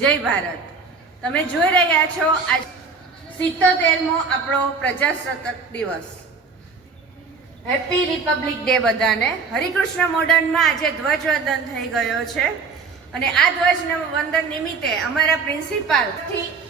જય ભારત. તમે જોઈ રહ્યા છો આજ 77મો આપણો પ્રજાસત્તાક દિવસ. હેપી રિપબ્લિક ડે બધાને. હરિકૃષ્ણ મોડર્નમાં આજે ધ્વજવંદન થઈ ગયો છે અને આ ધ્વજવંદન નિમિત્તે અમારા પ્રિન્સિપાલ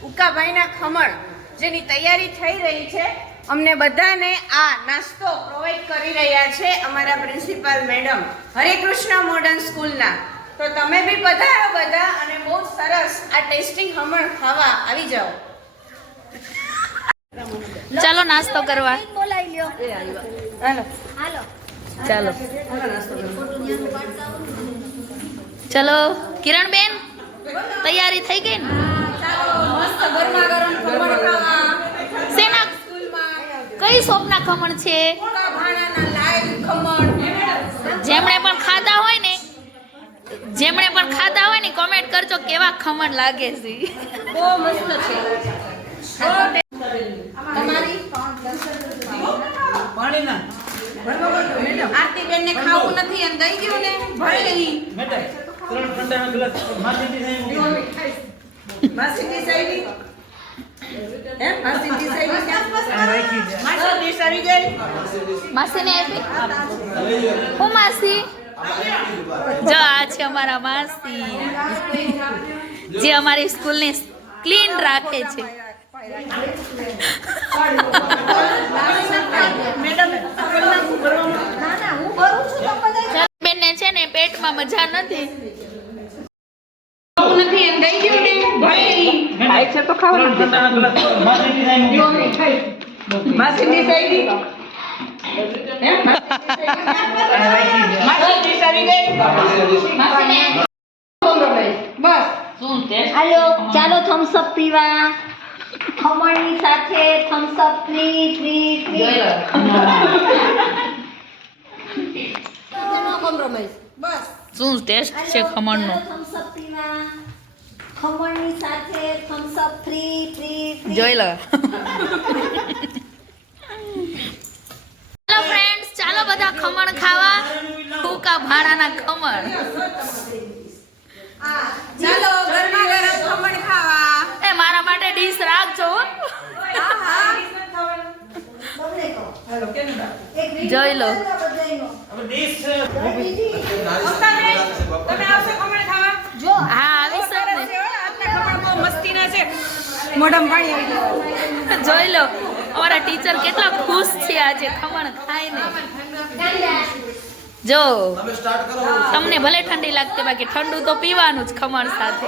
ઉકાભાઈના ખમણ જેની તૈયારી થઈ રહી છે, અમને બધાને આ નાસ્તો પ્રોવાઈડ કરી રહ્યા છે અમારા પ્રિન્સિપાલ મેડમ હરિકૃષ્ણ મોડર્ન સ્કૂલના. તો તમે બી પધારો બધા અને બહુ સરસ આ ટેસ્ટિંગ ખમણ ખાવા આવી જાઓ. ચાલો નાસ્તો કરવા. બોલાવી લ્યો. હાલો હાલો ચાલો નાસ્તો કરવા. ચલો કિરણબેન, તૈયારી થઈ ગઈ ને? મસ્ત ગરમા ગરમ ખમણ ખાવા. શેના કઈ શોપના ખમણ છે? ઉકાભાણાના લાઈવ ખમણ. જેમણે પણ ખાધા હોય ને કોમેન્ટ કરજો કેવા ખમણ લાગે છે. બહુ મસ્ત છે. તમારી પાણીના આરતીબેન ને ખાવું નથી અને દઈ ગયું ને ભરેલી મેટર 3 ઠંડાના ગ્લાસ માસીજી સાહેબ માસીની સાહેબી હે માસીની સાહેબી રાખી છે. માસીની સાહેબી ગઈ. માસીને આપી. હું માસી? જો આ છે અમારા માસી, જે અમારી સ્કૂલને ક્લીન રાખે છે. બેનને છે ને પેટમાં મજા નથી. ખાવું નથી અને દઈ ગયું ને ભરેલી ખાય છે તો ખાવાનું ઠંડાના ગ્લાસ માસીજી સાહેબ માસીની સાહેબી હે માસીની સાહેબી ગઈ. બસ હાલો ચાલો થમ્સઅપ પીવા. ખમણની સાથે થમ્સઅપ પ્લીઝ. બસ શું ટેસ્ટ છે ખમણનો? થમ્સઅપ પીવા. ખમણની સાથે થમ્સઅપ ફ્રી. જોઈ લો. ચાલો ફ્રેન્ડ્સ, ચાલો બધા ખમણ ખાવા. ફૂકા ભાડાના ખમણ. ચાલો ગરમા ગરમ ખમણ ખાવા. એ મારા માટે ડીશ રાખજો. જોઈ લો. હવે ડીશ ઓસ્તાબેન, તમે આવશો ખમણ ખાવા? જો હા, આવી સરસ શકે. છે હો, આપના ખમણ બહુ મસ્તીના છે. મોઢામાં પાણી આવી ગયું. જોઈ લો અમારા ટીચર કેટલા ખુશ છે આજે ખમણ ખાઈને. જો તમને ભલે ઠંડી લાગતી, બાકી ઠંડુ તો પીવાનું જ ખમણ સાથે.